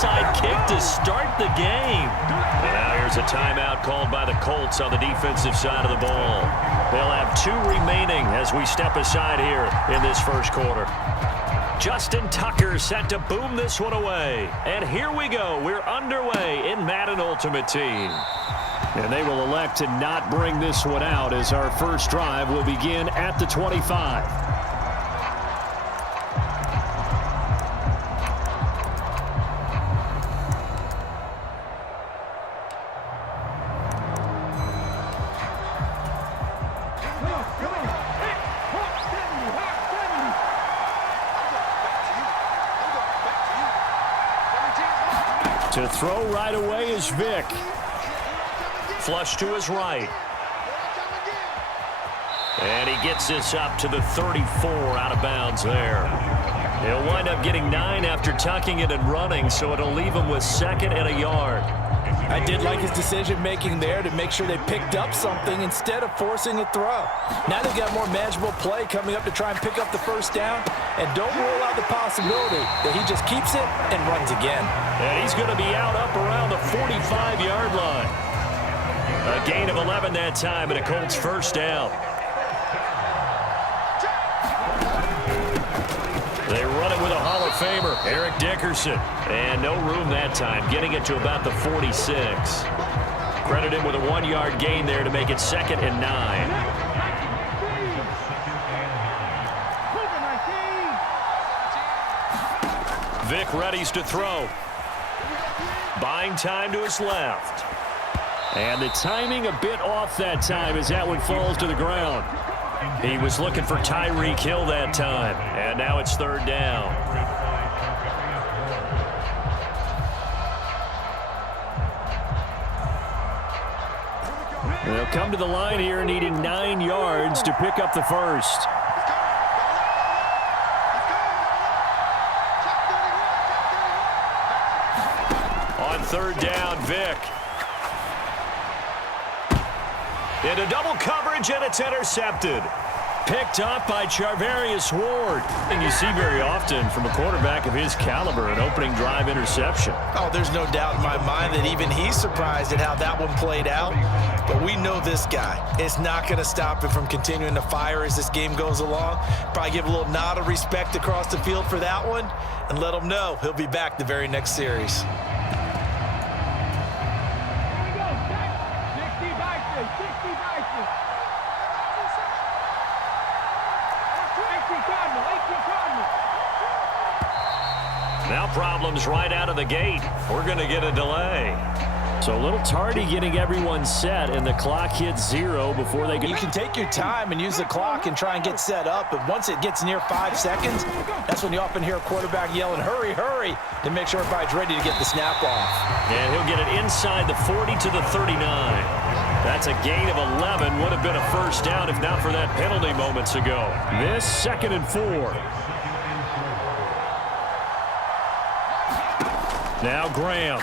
onside kick to start the game. And now here's a timeout called by the Colts on the defensive side of the ball. They'll have 2 remaining as we step aside here in this first quarter. Justin Tucker set to boom this one away. And here we go. We're underway in Madden Ultimate Team. And they will elect to not bring this one out as our first drive will begin at the 25. To throw right away is Vick. Flush to his right. And he gets this up to the 34 out of bounds there. He'll wind up getting 9 after tucking it and running, so it'll leave him with 2nd and a yard. I did like his decision-making there to make sure they picked up something instead of forcing a throw. Now they've got more manageable play coming up to try and pick up the first down, and don't rule out the possibility that he just keeps it and runs again. And he's going to be out up around the 45-yard line. A gain of 11 that time, and a Colts first down. They run it with a Hall of Famer, Eric Dickerson. And no room that time, getting it to about the 46. Credit him with a 1-yard gain there to make it 2nd and 9. Vick readies to throw. Buying time to his left. And the timing a bit off that time as that one falls to the ground. He was looking for Tyreek Hill that time. And now it's 3rd down. They'll come to the line here needing 9 yards to pick up the first. On 3rd down, Vick. Into double coverage, and it's intercepted. Picked up by Charvarius Ward. And you see very often from a quarterback of his caliber an opening drive interception. Oh, there's no doubt in my mind that even he's surprised at how that one played out. But we know this guy. It's not going to stop him from continuing to fire as this game goes along. Probably give a little nod of respect across the field for that one and let him know he'll be back the very next series. Now problems right out of the gate. We're going to get a delay. So a little tardy getting everyone set, and the clock hits 0 before they get... You can take your time and use the clock and try and get set up, but once it gets near 5 seconds, that's when you often hear a quarterback yelling, hurry, hurry, to make sure everybody's ready to get the snap off. And he'll get it inside the 40 to the 39. That's a gain of 11. Would have been a first down if not for that penalty moments ago. This 2nd and 4. Now Graham.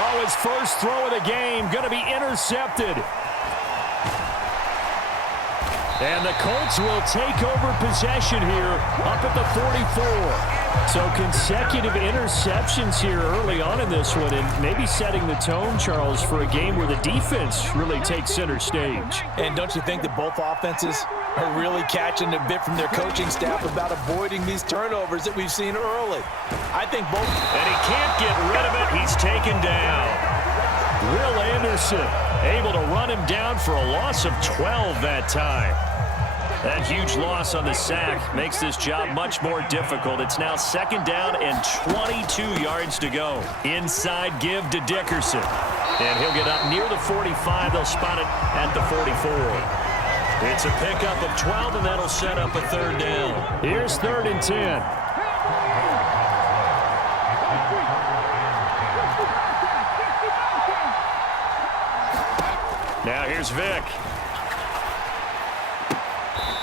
Oh, his first throw of the game going to be intercepted. And the Colts will take over possession here up at the 44. So consecutive interceptions here early on in this one, and maybe setting the tone, Charles, for a game where the defense really takes center stage. And don't you think that both offenses are really catching a bit from their coaching staff about avoiding these turnovers that we've seen early? I think both. And he can't get rid of it. He's taken down. Will Anderson able to run him down for a loss of 12 that time. That huge loss on the sack makes this job much more difficult. It's now 2nd down and 22 yards to go. Inside give to Dickerson. And he'll get up near the 45. They'll spot it at the 44. It's a pickup of 12, and that'll set up a 3rd down. Here's 3rd and 10. Now here's Vick.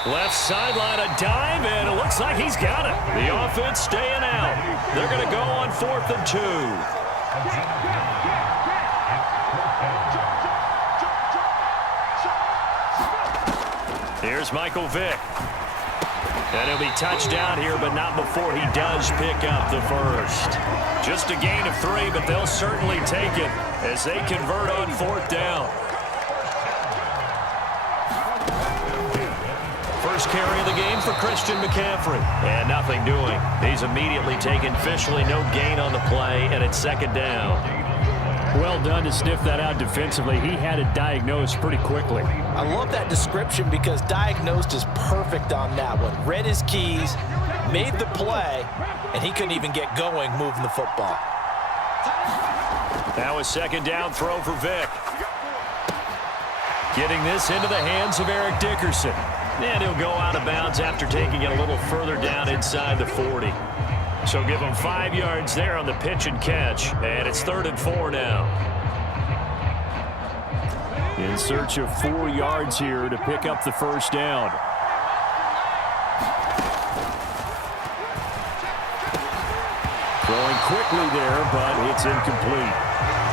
Left sideline, a dive, and it looks like he's got it. The offense staying out. They're going to go on 4th and 2. Here's Michael Vick. And he'll be touched down here, but not before he does pick up the first. Just a gain of 3, but they'll certainly take it as they convert on 4th down. First carry of the game for Christian McCaffrey. And nothing doing. He's immediately taken officially no gain on the play, and it's 2nd down. Well done to sniff that out defensively. He had it diagnosed pretty quickly. I love that description because diagnosed is perfect on that one. Read his keys, made the play, and he couldn't even get going moving the football. Now a 2nd down throw for Vick. Getting this into the hands of Eric Dickerson. And he'll go out of bounds after taking it a little further down inside the 40. So give him 5 yards there on the pitch and catch. And it's 3rd and 4 now. In search of 4 yards here to pick up the first down. Throwing quickly there, but it's incomplete.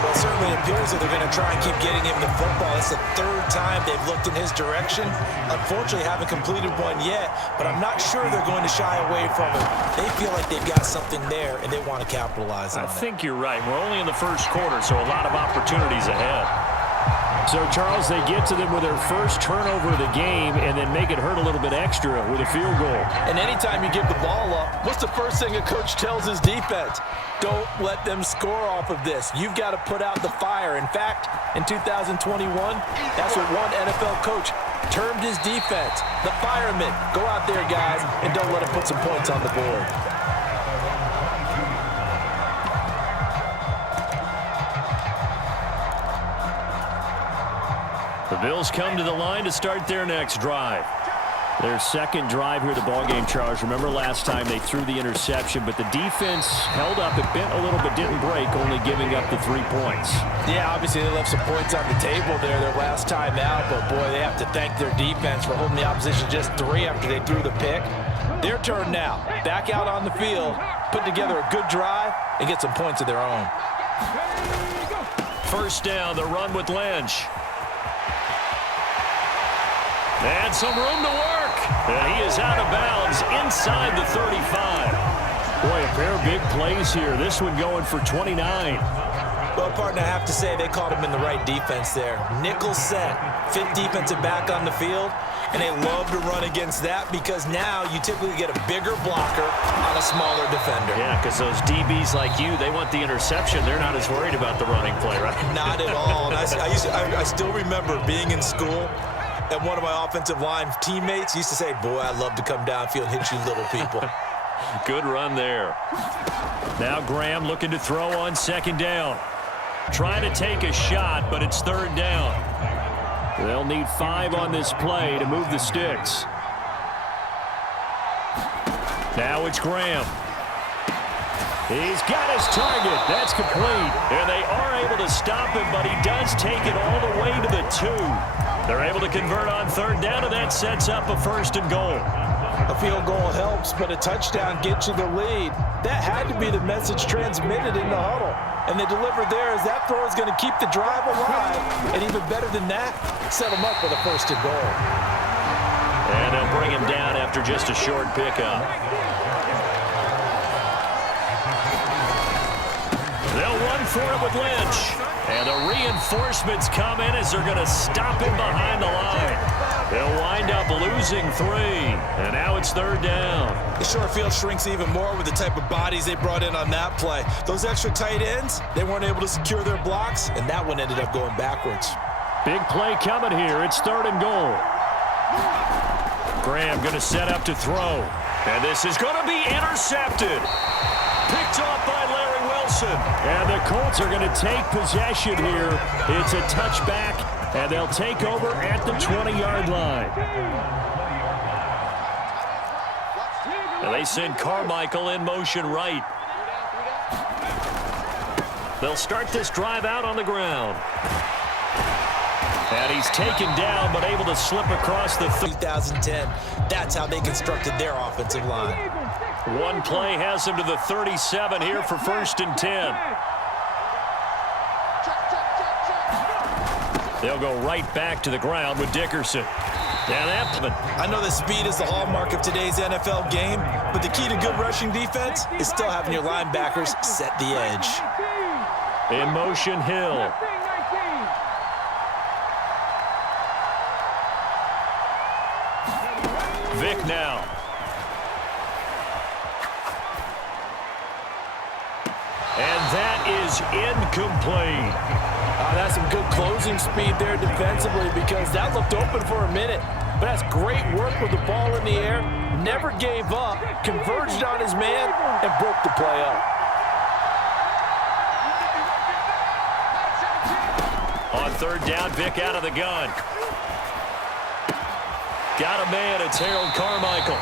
Well, it certainly appears that they're going to try and keep getting him the football. It's the 3rd time they've looked in his direction. Unfortunately, haven't completed one yet, but I'm not sure they're going to shy away from it. They feel like they've got something there, and they want to capitalize on it. I think you're right. We're only in the 1st quarter, so a lot of opportunities ahead. So, Charles, they get to them with their first turnover of the game and then make it hurt a little bit extra with a field goal. And anytime you give the ball up, what's the first thing a coach tells his defense? Don't let them score off of this. You've got to put out the fire. In fact, in 2021, that's what one NFL coach termed his defense. The firemen. Go out there, guys, and don't let them put some points on the board. The Bills come to the line to start their next drive. Their 2nd drive here of the ballgame, Charles. Remember last time they threw the interception, but the defense held up. It bent a little but didn't break, only giving up the 3 points. Yeah, obviously they left some points on the table there their last time out, but boy, they have to thank their defense for holding the opposition just 3 after they threw the pick. Their turn now. Back out on the field, put together a good drive, and get some points of their own. First down, the run with Lynch. And some room to work. And he is out of bounds inside the 35. Boy, a pair of big plays here. This one going for 29. Well, partner, I have to say they caught him in the right defense there. Nickel set, 5th defensive back on the field, and they love to run against that because now you typically get a bigger blocker on a smaller defender. Yeah, because those DBs like you, they want the interception. They're not as worried about the running play, right? Not at all. And I still remember being in school, and one of my offensive line teammates used to say, boy, I'd love to come downfield and hit you little people. Good run there. Now Graham looking to throw on 2nd down. Trying to take a shot, but it's 3rd down. They'll need 5 on this play to move the sticks. Now it's Graham. He's got his target. That's complete. And they are able to stop him, but he does take it all the way to the 2. They're able to convert on 3rd down, and that sets up a 1st and goal. A field goal helps, but a touchdown gets you the lead. That had to be the message transmitted in the huddle. And they delivered there as that throw is going to keep the drive alive. And even better than that, set them up with a 1st and goal. And they'll bring him down after just a short pickup. They'll run for it with Lynch. And the reinforcements come in as they're going to stop him behind the line. They'll wind up losing 3. And now it's 3rd down. The short field shrinks even more with the type of bodies they brought in on that play. Those extra tight ends, they weren't able to secure their blocks, and that one ended up going backwards. Big play coming here. It's 3rd and goal. Graham going to set up to throw. And this is going to be intercepted. Picked off by Larry Wilson. And the Colts are going to take possession here. It's a touchback, and they'll take over at the 20-yard line. And they send Carmichael in motion right. They'll start this drive out on the ground. And he's taken down, but able to slip across the 2010. That's how they constructed their offensive line. One play has him to the 37 here for 1st and 10. They'll go right back to the ground with Dickerson. I know that speed is the hallmark of today's NFL game, but the key to good rushing defense is still having your linebackers set the edge. In motion, Hill. Vick now. And that is incomplete. That's some good closing speed there defensively because that looked open for a minute. But that's great work with the ball in the air. Never gave up, converged on his man, and broke the play up. On third down, Vick out of the gun. Got a man, it's Harold Carmichael.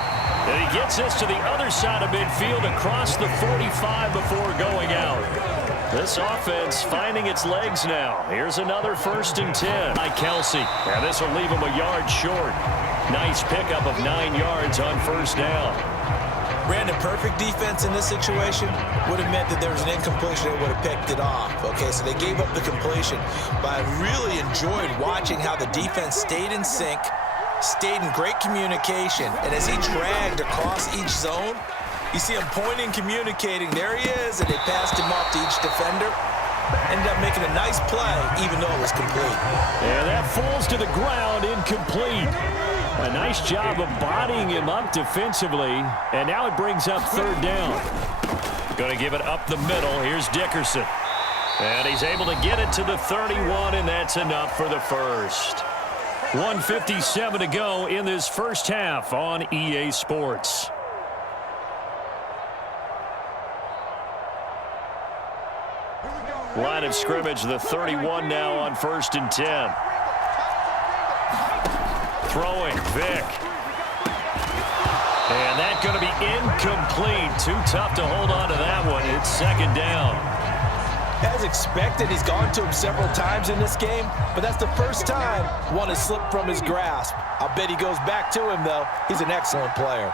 And he gets this to the other side of midfield across the 45 before going out. This offense finding its legs now. Here's another 1st and 10 by Kelsey. And this will leave him a yard short. Nice pickup of 9 yards on 1st down. Brandon, perfect defense in this situation would have meant that there was an incompletion. They would have picked it off. Okay, so they gave up the completion. But I really enjoyed watching how the defense stayed in sync, stayed in great communication, and as he dragged across each zone, you see him pointing, communicating. There he is, and they passed him off to each defender. Ended up making a nice play, even though it was complete. And that falls to the ground, incomplete. A nice job of bodying him up defensively, and now it brings up 3rd down. Going to give it up the middle. Here's Dickerson. And he's able to get it to the 31, and that's enough for the first. 1:57 to go in this first half on EA Sports. Line of scrimmage, the 31 now on 1st and 10. Throwing, Vick. And that's going to be incomplete. Too tough to hold on to that one. It's 2nd down. As expected, he's gone to him several times in this game, but that's the first time one has slipped from his grasp. I'll bet he goes back to him, though. He's an excellent player.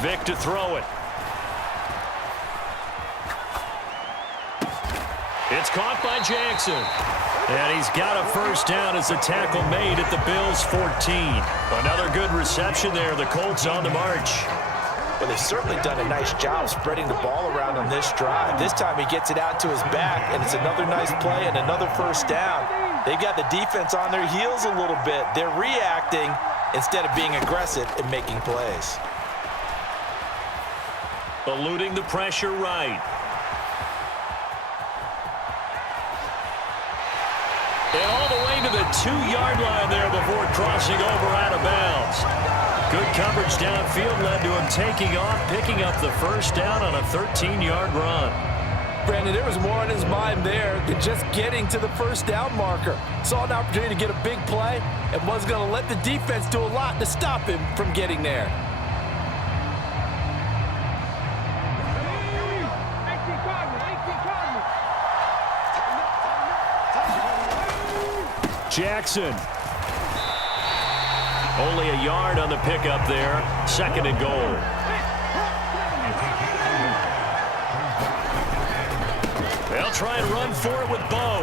Vick to throw it. It's caught by Jackson. And he's got a 1st down as the tackle made at the Bills' 14. Another good reception there. The Colts on the march. Well, they've certainly done a nice job spreading the ball around on this drive. This time he gets it out to his back, and it's another nice play and another 1st down. They've got the defense on their heels a little bit. They're reacting instead of being aggressive and making plays. Eluding the pressure right. And all the way to the 2-yard line there before crossing over out of bounds. Good coverage downfield led to him taking off, picking up the 1st down on a 13-yard run. Brandon, there was more on his mind there than just getting to the 1st down marker. Saw an opportunity to get a big play and was going to let the defense do a lot to stop him from getting there. Jackson. Only a yard on the pickup there. 2nd and goal. They'll try and run for it with Bo.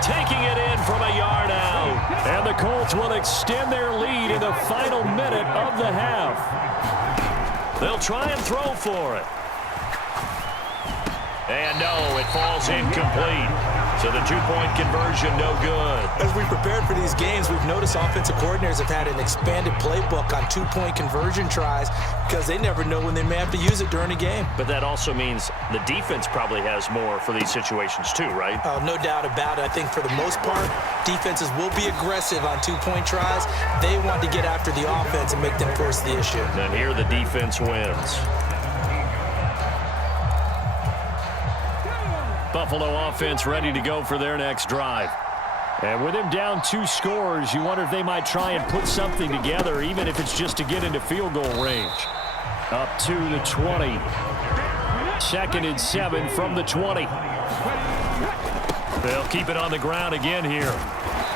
Taking it in from a yard out. And the Colts will extend their lead in the final minute of the half. They'll try and throw for it. And no, it falls incomplete. So the 2-point conversion, no good. As we prepared for these games, we've noticed offensive coordinators have had an expanded playbook on 2-point conversion tries because they never know when they may have to use it during a game. But that also means the defense probably has more for these situations too, right? No doubt about it. I think for the most part, defenses will be aggressive on 2-point tries. They want to get after the offense and make them force the issue. And here the defense wins. Buffalo offense ready to go for their next drive. And with him down 2 scores, you wonder if they might try and put something together, even if it's just to get into field goal range. Up to the 20. 2nd and 7 from the 20. They'll keep it on the ground again here.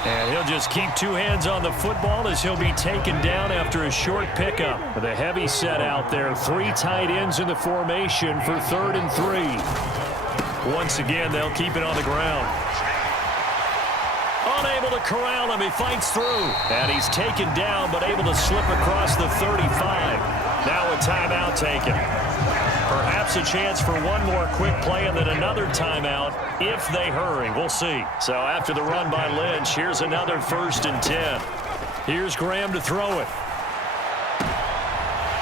And he'll just keep 2 hands on the football as he'll be taken down after a short pickup. The heavy set out there. 3 tight ends in the formation for 3rd and 3. Once again, they'll keep it on the ground. Unable to corral him. He fights through. And he's taken down, but able to slip across the 35. Now a timeout taken. Perhaps a chance for one more quick play and then another timeout if they hurry. We'll see. So after the run by Lynch, here's another 1st and 10. Here's Graham to throw it.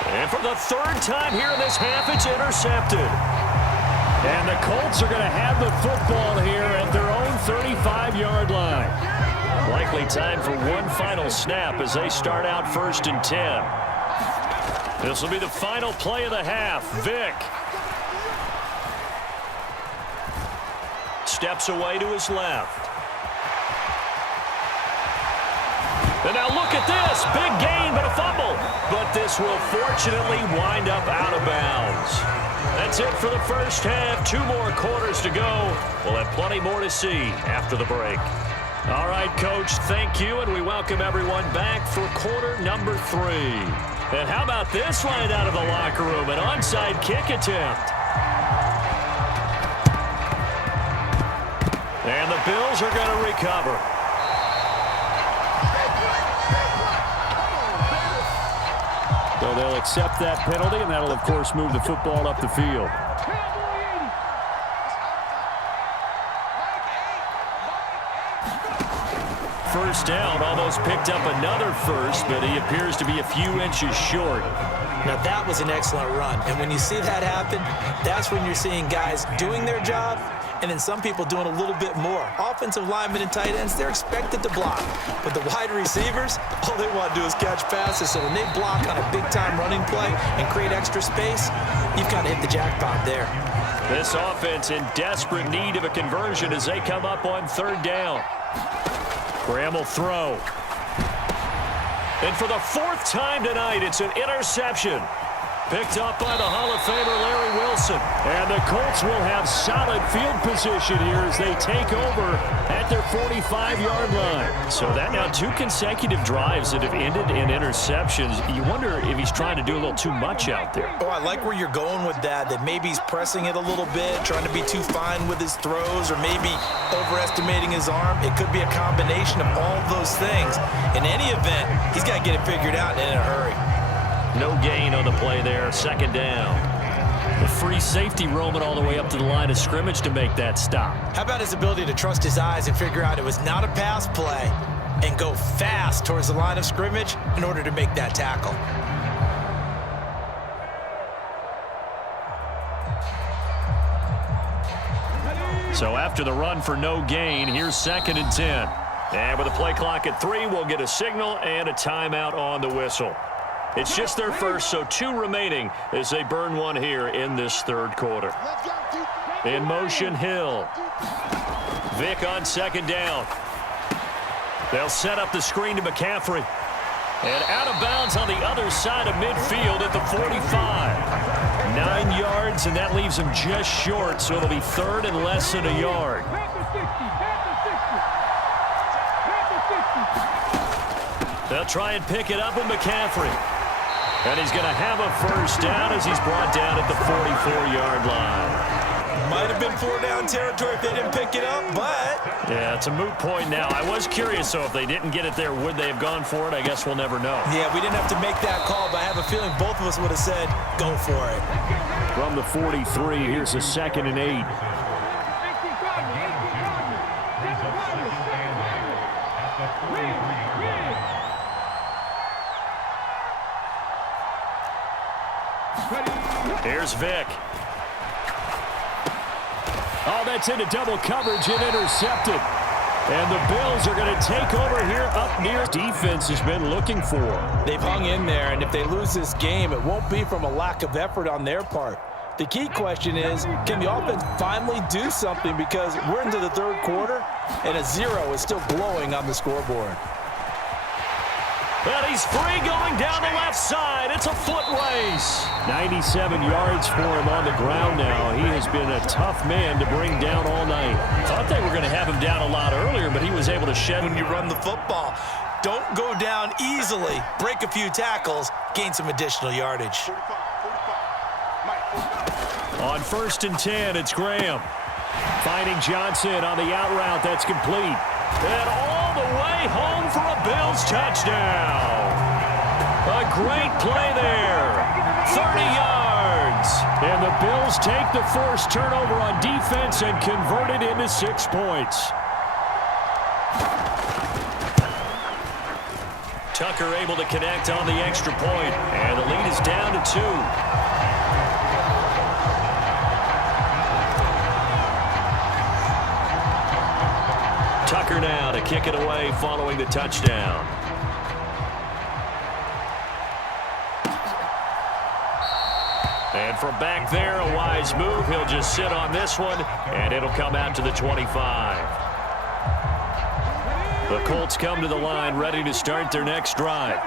And for the 3rd time here in this half, it's intercepted. And the Colts are going to have the football here at their own 35-yard line. Likely time for one final snap as they start out 1st and 10. This will be the final play of the half. Vick steps away to his left. And now look at this. Big gain, but a fumble. But this will fortunately wind up out of bounds. That's it for the first half. 2 more quarters to go. We'll have plenty more to see after the break. All right, Coach, thank you, and we welcome everyone back for quarter number 3. And how about this line out of the locker room? An onside kick attempt. And the Bills are going to recover. So they'll accept that penalty, and that'll, of course, move the football up the field. First down, almost picked up another first, but he appears to be a few inches short. Now, that was an excellent run. And when you see that happen, that's when you're seeing guys doing their job and then some people doing a little bit more. Offensive linemen and tight ends, they're expected to block. But the wide receivers, all they want to do is catch passes. So when they block on a big-time running play and create extra space, you've kind of hit the jackpot there. This offense in desperate need of a conversion as they come up on 3rd down. Graham will throw. And for the 4th time tonight, it's an interception. Picked up by the Hall of Famer Larry Wilson. And the Colts will have solid field position here as they take over at their 45-yard line. So that now 2 consecutive drives that have ended in interceptions. You wonder if he's trying to do a little too much out there. Oh, I like where you're going with that maybe he's pressing it a little bit, trying to be too fine with his throws, or maybe overestimating his arm. It could be a combination of all of those things. In any event, he's got to get it figured out and in a hurry. No gain on the play there. 2nd down. The free safety roaming all the way up to the line of scrimmage to make that stop. How about his ability to trust his eyes and figure out it was not a pass play and go fast towards the line of scrimmage in order to make that tackle? So after the run for no gain, here's 2nd and 10. And with the play clock at 3, we'll get a signal and a timeout on the whistle. It's just their first, so 2 remaining as they burn one here in this 3rd quarter. In motion, Hill. Vick on 2nd down. They'll set up the screen to McCaffrey. And out of bounds on the other side of midfield at the 45. 9 yards, and that leaves him just short, so it'll be 3rd and less than a yard. They'll try and pick it up with McCaffrey. And he's going to have a 1st down as he's brought down at the 44-yard line. Might have been 4-down territory if they didn't pick it up, but... Yeah, it's a moot point now. I was curious, so if they didn't get it there, would they have gone for it? I guess we'll never know. Yeah, we didn't have to make that call, but I have a feeling both of us would have said, go for it. From the 43, here's a 2nd and 8. Here's Vick. Oh, that's into double coverage and intercepted. And the Bills are going to take over here up near defense has been looking for. They've hung in there, and if they lose this game, it won't be from a lack of effort on their part. The key question is, can the offense finally do something, because we're into the 3rd quarter, and a 0 is still glowing on the scoreboard. But he's free going down the left side. It's a foot race. 97 yards for him on the ground now. He has been a tough man to bring down all night. Thought they were going to have him down a lot earlier, but he was able to shed. When you run the football, don't go down easily. Break a few tackles, gain some additional yardage. On 1st and 10, it's Graham. Finding Johnson on the out route. That's complete. And all the way home for a Bills touchdown. A great play there. 30 yards. And the Bills take the forced turnover on defense and convert it into 6 points. Tucker able to connect on the extra point, and the lead is down to 2. Tucker now to kick it away following the touchdown. And from back there, a wise move. He'll just sit on this one, and it'll come out to the 25. The Colts come to the line ready to start their next drive.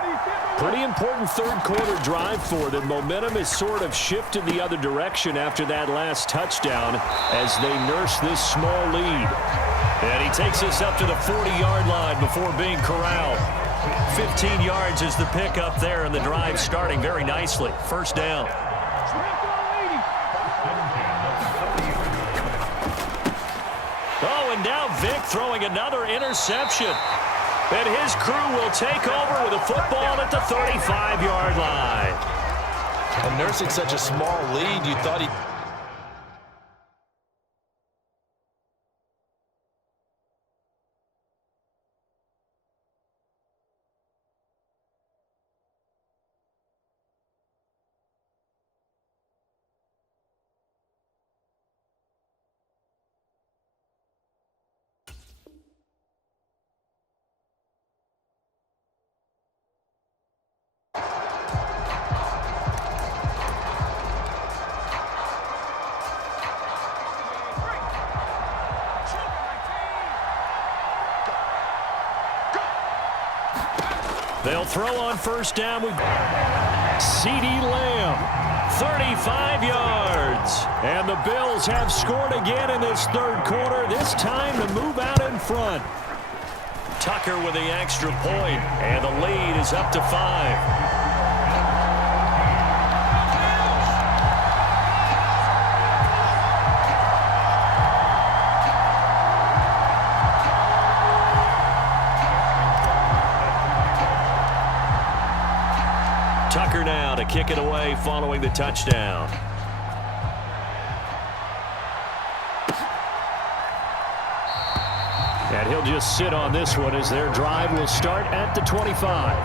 Pretty important third-quarter drive for them. Momentum has sort of shifted the other direction after that last touchdown as they nurse this small lead. And he takes us up to the 40-yard line before being corralled. 15 yards is the pickup there, and the drive starting very nicely. First down. Oh, and now Vic throwing another interception. And his crew will take over with a football at the 35-yard line. And nursing such a small lead, you thought he... They'll throw on first down with C.D. Lamb, 35 yards. And the Bills have scored again in this third quarter, this time to move out in front. Tucker with the extra point, and the lead is up to 5. Tucker now to kick it away following the touchdown. And he'll just sit on this one as their drive will start at the 25.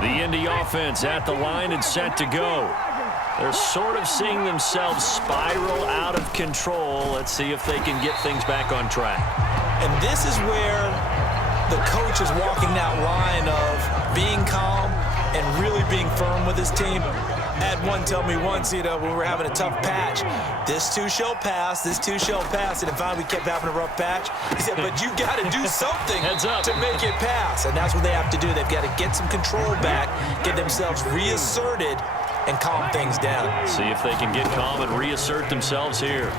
The Indy offense at the line and set to go. They're sort of seeing themselves spiral out of control. Let's see if they can get things back on track. And this is where the coach is walking that line of being calm and really being firm with his team. I had one tell me once, when we were having a tough patch, this too shall pass, this too shall pass. And finally we kept having a rough patch. He said, but you got to do something to make it pass. And that's what they have to do. They've got to get some control back, get themselves reasserted, and calm things down. See if they can get calm and reassert themselves here.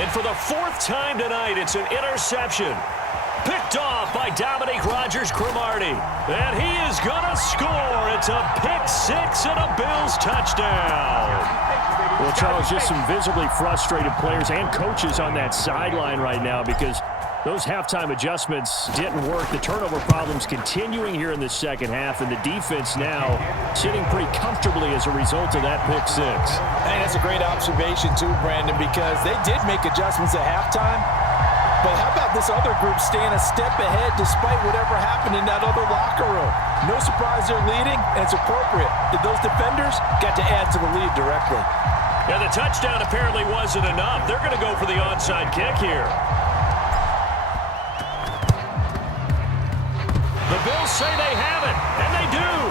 And for the 4th time tonight, it's an interception. Picked off by Dominique Rodgers-Cromartie. And he is going to score. It's a pick 6 and a Bills touchdown. Well, Charles, just some visibly frustrated players and coaches on that sideline right now because those halftime adjustments didn't work. The turnover problems continuing here in the second half, and the defense now sitting pretty comfortably as a result of that pick 6. I think that's a great observation too, Brandon, because they did make adjustments at halftime. But how about this other group staying a step ahead despite whatever happened in that other locker room? No surprise they're leading, and it's appropriate. Those defenders got to add to the lead directly. Yeah, the touchdown apparently wasn't enough. They're going to go for the onside kick here. The Bills say they have it, and they do.